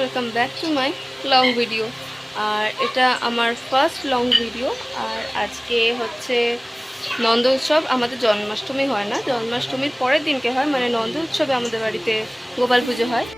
Welcome back to my long video. আর এটা আমার ফার্স্ট লং ভিডিও। আর আজকে হচ্ছে নন্দ উৎসব। আমাদের জন্মাষ্টমী হয় না, জন্মাষ্টমীর পরের দিনকে হয়, মানে নন্দ উৎসবে আমাদের বাড়িতে গোপাল পুজো হয়।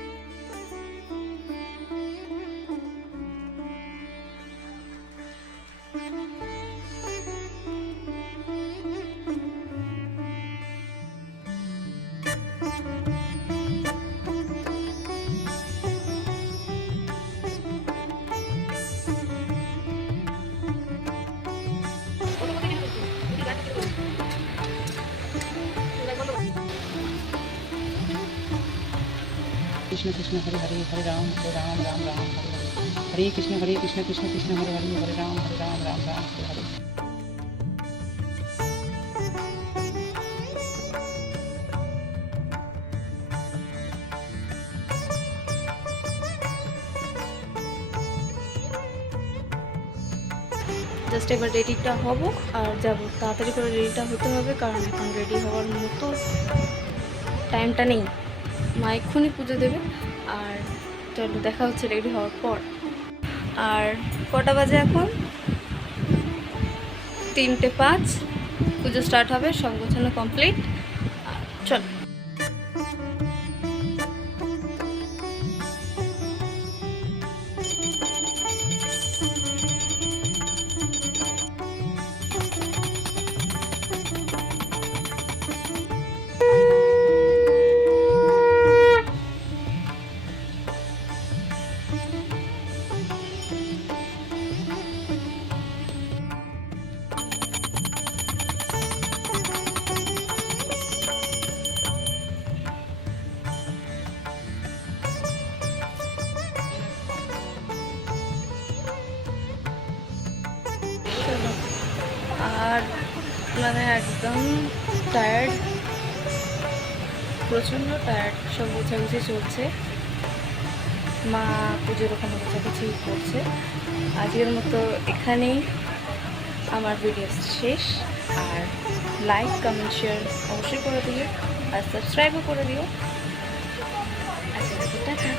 कृष्ण कृष्ण हरे हरे हरे राम राम राम हरे हरे हरे कृष्ण कृष्ण कृष्ण हरे हरे हरे राम राम राम हरे हरे। জাস্ট এবার রেডিটা হব আর যাব। তাড়াতাড়ি করে রেডিটা হতে হবে, কারণ এখন রেডি হওয়ার মতো টাইমটা নেই। মা এক্ষুনি পুজো দেবে। আর চলো দেখা হচ্ছে রেডি হওয়ার পর। আর কটা বাজে এখন? 3:05। পুজো স্টার্ট হবে, সব গোছানো কমপ্লিট। চল। আর মানে একদম টায়ার্ড, প্রচণ্ড টায়ার্ড। সব গোছাগুছি চলছে, মা পুজোর ওখানে গোছাগুছি করছে। আজকের মতো এখানেই আমার ভিডিও শেষ। আর লাইক কমেন্ট শেয়ার অবশ্যই করে দিও, আর সাবস্ক্রাইবও করে দিও। আচ্ছা, টাটা।